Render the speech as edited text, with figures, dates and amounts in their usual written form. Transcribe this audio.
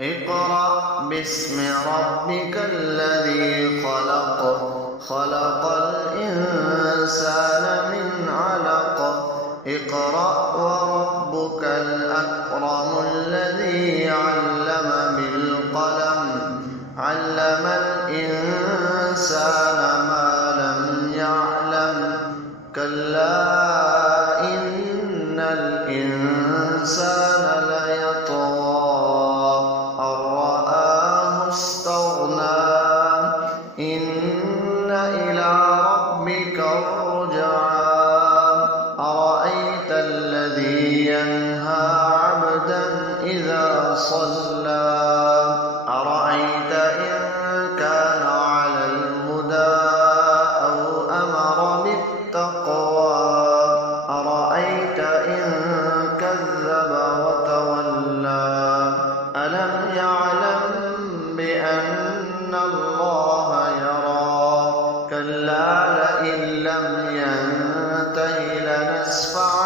اقرأ باسم ربك الذي خلق. خلق الإنسان من علق. اقرأ وربك الأكرم الذي علم بالقلم. علم الإنسان ما لم يعلم. كلا إن الإنسان ليطغى أن رآه استغنى. إن إلى ربك الرجعى. أرأيت الذي ينهى عبدا إذا صلى. أرأيت إن كان على الهدى أو أمر بالتقوى. أرأيت إن كذب وتولى. ألم يعلم بأن الله يرى. كلا لئن لم ينته لنسفعا